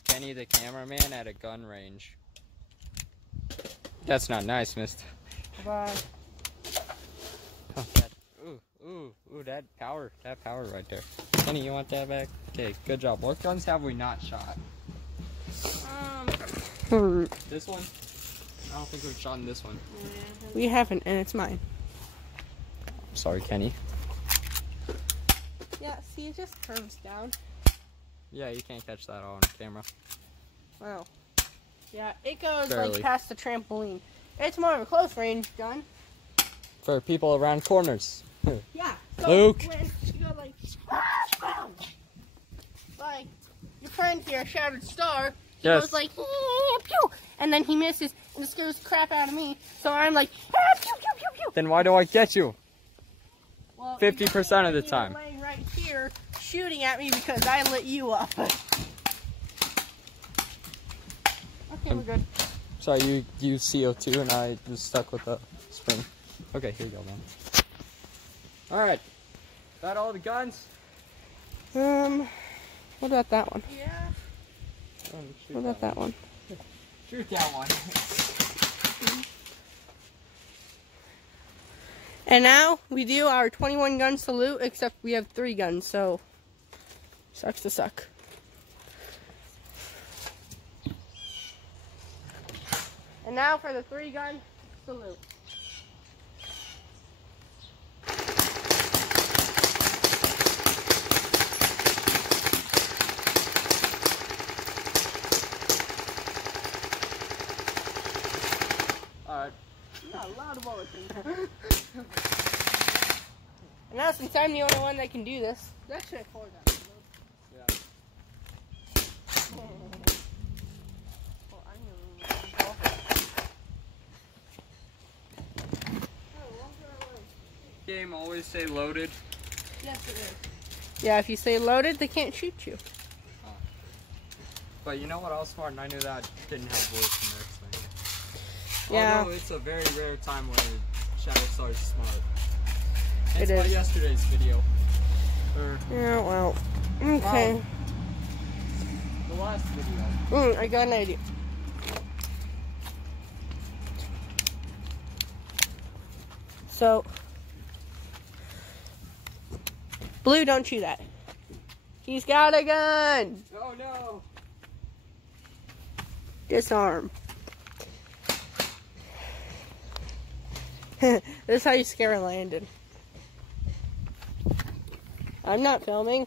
Kenny the cameraman at a gun range. That's not nice, mister. Bye. Oh, that power right there. Kenny, you want that back? Okay, good job. What guns have we not shot? This one? I don't think we've shot in this one. We haven't, and it's mine. Sorry, Kenny. Yeah, see, it just curves down. Yeah, you can't catch that all on camera. Wow. Yeah, it goes Barely. like past the trampoline. It's more of a close range gun. For people around corners. Yeah. So Luke. when you go like your friend here, Shattered Star, he Yes. goes like, pew, and then he misses and it scares the crap out of me. So I'm like, pew, pew, pew, pew. Then why do I get you? Well, 50% of the you were time. laying right here shooting at me because I lit you up. Okay, we're good. Sorry, you use CO2 and I just stuck with the spring. Okay, here you go, man. Alright. That all the guns? What about that one? Yeah. What about that one? Shoot that one. And now we do our 21 gun salute, except we have 3 guns, so sucks to suck. And now for the 3 gun salute. Alright. Not a lot of bullets in there. And now since I'm the only one that can do this, that should hold that. Yeah. Game always say loaded. Yes, it is. Yeah, if you say loaded, they can't shoot you. Oh. But you know what? I was smart and I knew that didn't have bullets in there. So. Yeah. Although it's a very rare time when Shadow Star is smart. It's It like is. yesterday's video. Or Yeah, well, okay. the last video. I got an idea. So, Blue, don't shoot that. He's got a gun. Oh no! Disarm. This is how you scare Landon. I'm not filming.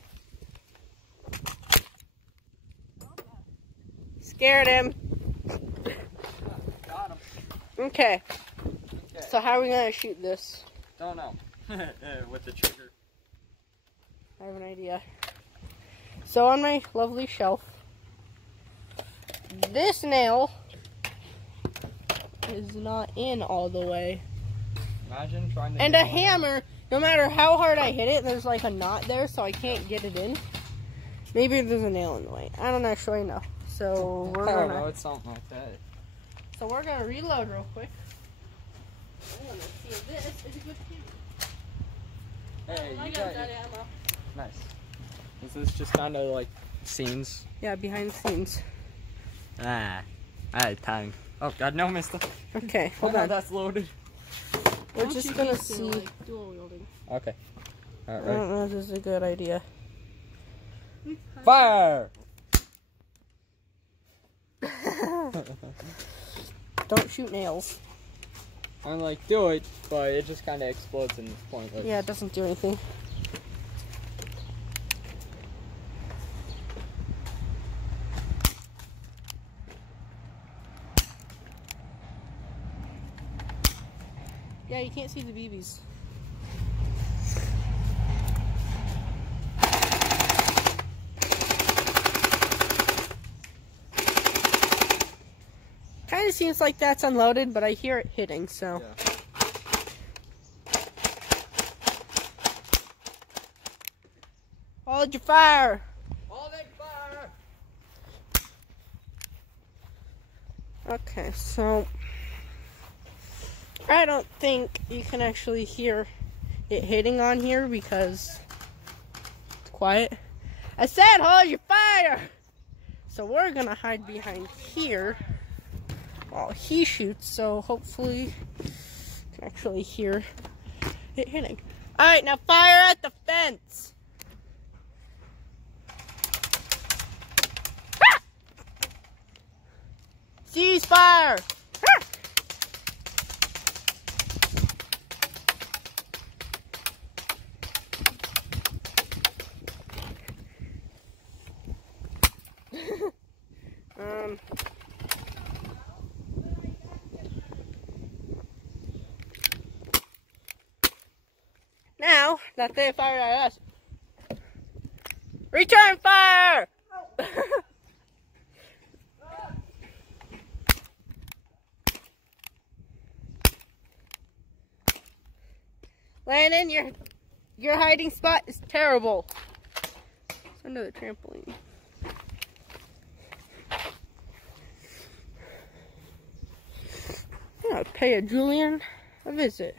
Scared him. Got him. Okay. Okay. So how are we gonna shoot this? Don't know. With the trigger. I have an idea. So on my lovely shelf, this nail is not in all the way. Imagine trying to. And a hammer, no matter how hard I hit it, there's like a knot there, so I can't get it in. Maybe there's a nail in the way. I don't actually know. So we're I don't gonna. know. It's something like that. So we're gonna reload real quick. I'm gonna see if this is a good camera. Hey, I you got got that it. ammo. Nice. Is this just kind of like scenes? Yeah, behind the scenes. Ah, I had time. Oh God, no, mister. Okay, hold Oh, on. that's loaded. We're just gonna see. Okay. All I right. don't know if this is a good idea. Fire! Don't shoot nails. I'm like, do it, but it just kind of explodes and it's pointless. Yeah, it doesn't do anything. Yeah, you can't see the BBs. Kind of seems like that's unloaded, but I hear it hitting, so. Yeah. Hold your fire! Hold it, fire! Okay, so I don't think you can actually hear it hitting on here because it's quiet. I said hold your fire! So we're gonna hide behind here while he shoots, so hopefully you can actually hear it hitting. Alright, now fire at the fence! Ah! Cease fire! Ah! Now that they fired at us, return fire! Landon, your hiding spot is terrible. It's under the trampoline. I'm gonna pay a Julian a visit.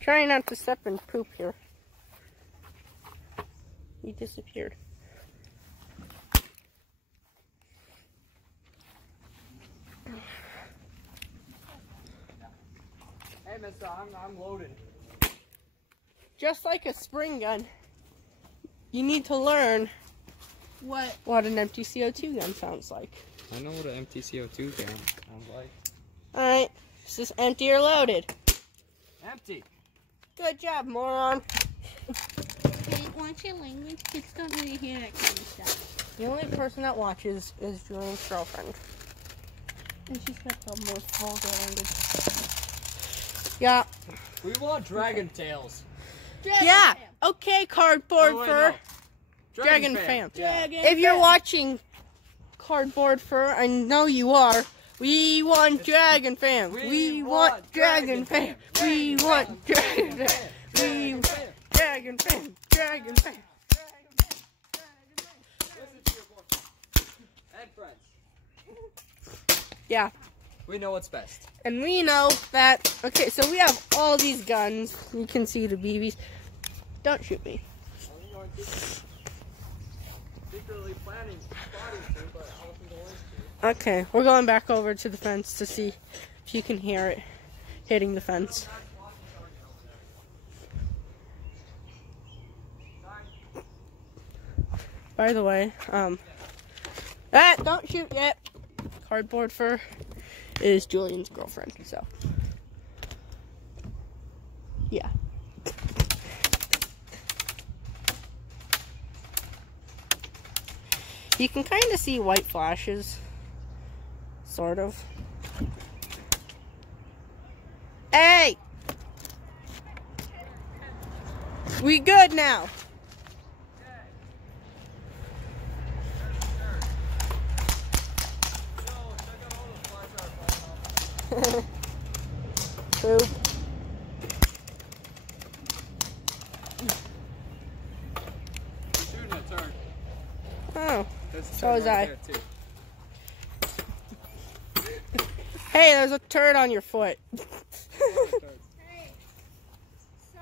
Try not to step in poop here. He disappeared. Hey, mister, I'm loaded. Just like a spring gun, you need to learn what an empty CO2 gun sounds like. I know what an empty CO2 gun sounds like. Alright, is this empty or loaded? Empty. Good job, moron. Watch your language. Kids don't really hear that kind of stuff. The only person that watches is Julian's girlfriend. And she's got the most vulgar language. Yeah. We want dragon tails. Yeah. Okay, cardboard fur. No. Dragon fam. Yeah. If you're watching cardboard fur, I know you are. We want dragon fam. We want dragon fam. We want dragon fam. We want dragon fam. Dragon fam. Listen to your boyfriend and friends. Yeah. We know what's best. And we know that. Okay, so we have all these guns. You can see the BBs. Don't shoot me. Secretly planning to, but I wasn't going to. Okay, we're going back over to the fence to see if you can hear it hitting the fence. By the way, don't shoot yet. Cardboard fur is Julian's girlfriend, so yeah. You can kind of see white flashes, sort of. Hey! We good now. Poop. Shooting a turd. Oh, There's a so turd was I. there, too. Hey, there's a turd on your foot. Hey, so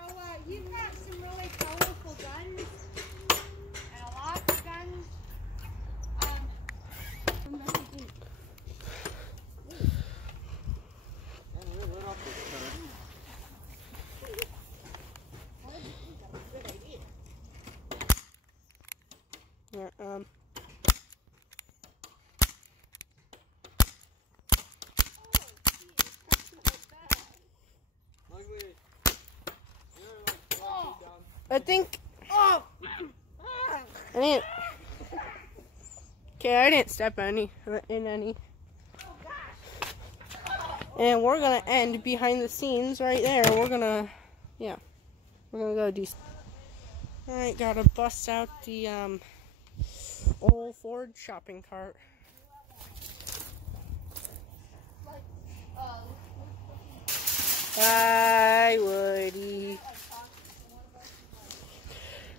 you've got some really colorful guns and a lot of guns. From the beginning. Man, we lit up this turd. Good idea. Yeah, Luckily, you're like 12 feet down. I think. Oh, I didn't. Okay, I didn't step in any. And we're gonna end behind the scenes right there. We're gonna go do. All right, gotta bust out the old Ford shopping cart. Hi, Woody.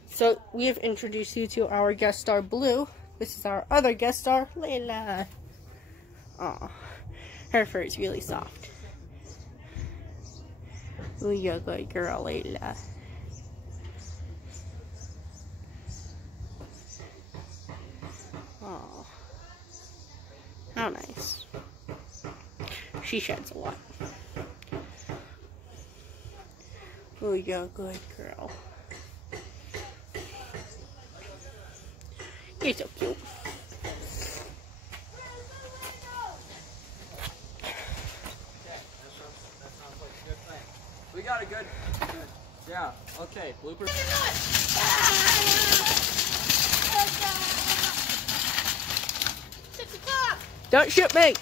So we have introduced you to our guest star, Blue. This is our other guest star, Layla. Aw, her fur is really soft. Oh, you're a good girl, Layla. Oh, how nice. She sheds a lot. Oh, you're a good girl. You're so cute. We got a good, yeah, okay, bloopers. Don't shoot me!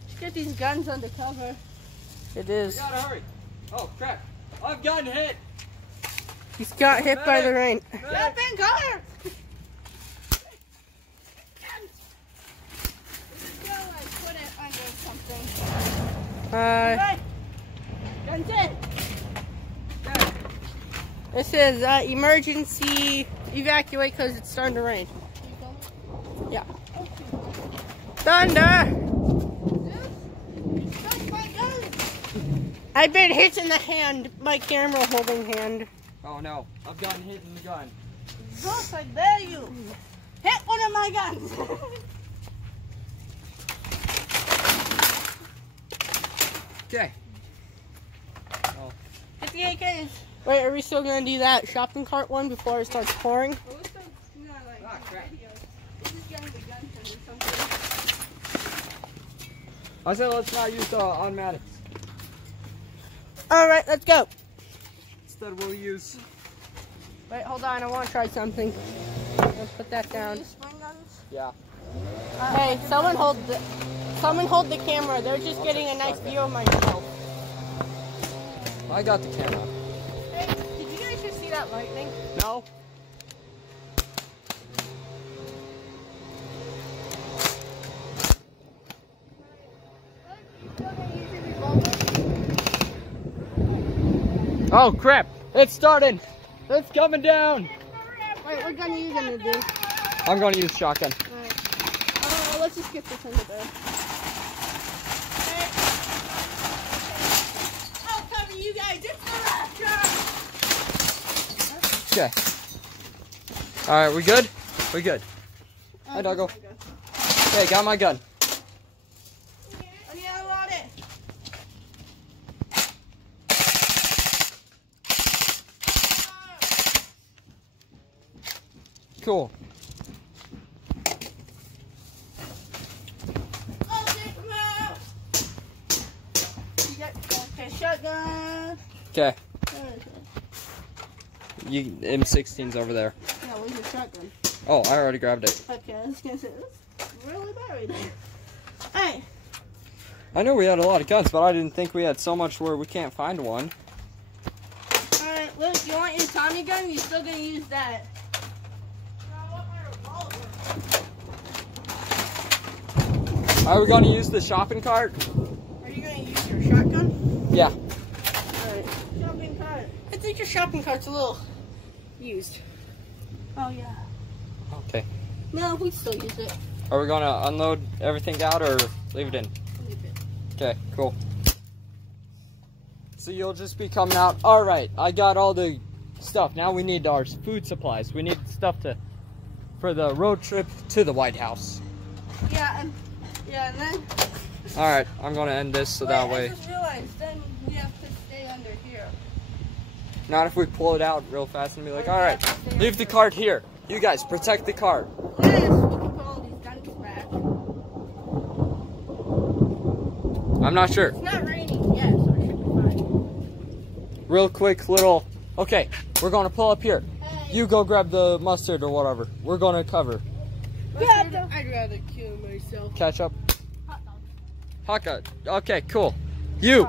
Let's get these guns under cover. It is. We gotta hurry. Oh crap, I've gotten hit. He's got hit by the rain. Jump in, Connor! Put it under something. Guns in! This is emergency evacuate because it's starting to rain. Yeah. Thunder! I've been hit in the hand, my camera holding hand. Oh no, I've gotten hit in the gun. Look, I dare you! Hit one of my guns! Okay. Oh. Hit the AKs! Wait, are we still gonna do that shopping cart one before it starts pouring? Ah, crap. I said let's not use the automatics. Alright, let's go. Instead we'll use... Wait, hold on, I want to try something. Let's put that down. Yeah. Hey, someone hold the camera. They're just getting a nice view of myself. I got the camera. Hey, did you guys just see that lightning? No. Oh crap! It's starting! It's coming down! Wait, what gun are you gonna do? I'm gonna use shotgun. Alright. Let's just get this under there. I'll cover you guys, it's the rapture! Okay. Alright, we good? We good. Hi, doggo. Okay, got my gun. Yeah, I want it. Cool. Okay, shotgun. Okay. You M16's over there. Yeah, where's your shotgun? Oh, I already grabbed it. Okay, I was gonna say, it's really buried. Hey. I knew we had a lot of guns, but I didn't think we had so much where we can't find one. Alright, Luke, you want your Tommy gun? You're still gonna use that. Are we gonna use the shopping cart? Are you gonna use your shotgun? Yeah. Alright. Shopping cart. I think your shopping cart's a little used. Oh, yeah. Okay. No, we still use it. Are we gonna unload everything out or leave it in? Leave it. Okay, cool. So you'll just be coming out. All right, I got all the stuff. Now we need our food supplies. We need stuff for the road trip to the White House. Yeah, and then. All right, I'm gonna end this so that way. I just realized then we have to stay under here. Not if we pull it out real fast and be like, all right, leave the cart here. You guys protect the cart. Yes, we can put all these guns back. I'm not sure. It's not raining yet, so it should be fine. Real quick little. Okay, we're gonna pull up here. Hey. You go grab the mustard or whatever. We're gonna cover. I'd rather kill myself. Ketchup. Hot dog. Hot dog. Okay, cool. You